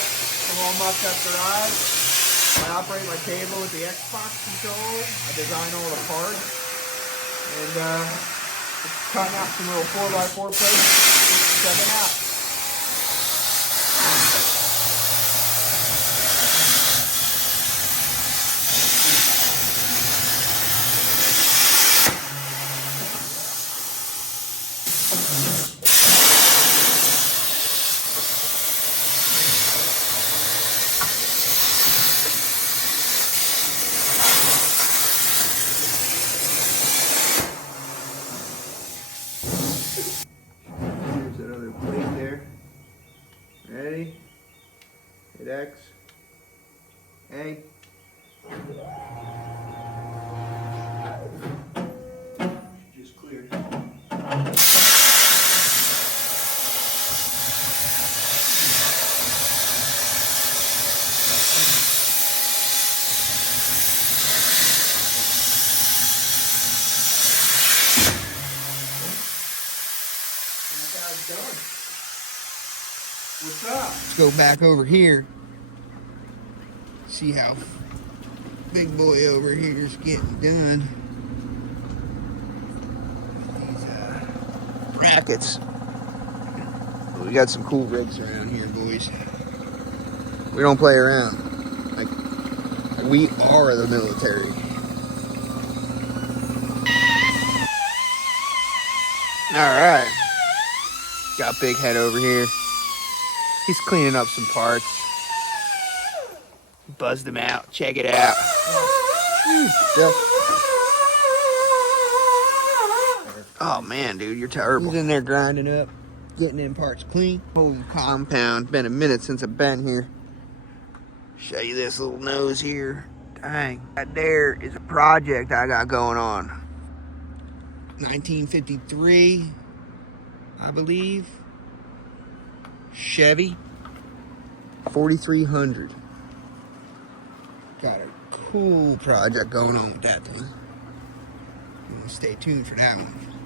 truck from All Mucked Up Garage. I operate my table with the Xbox controller. I design all the parts. And just cutting out some little 4x4 plates. Check it out. Here's that other plate there. Ready? Hit X. A. Just cleared. Done. What's up? Let's go back over here. See how big boy over here is getting done. These brackets. We got some cool rigs around here, boys. We don't play around. Like we are the military. All right. Got Big Head over here. He's cleaning up some parts. Buzzed him out. Check it out. Oh man, dude, you're terrible. He's in there grinding up, getting in parts clean. Whole compound. Been a minute since I've been here. Show you this little nose here. Dang. That there is a project I got going on. 1953, I believe. Chevy 4300. Got a cool project going on with that thing. Stay tuned for that one.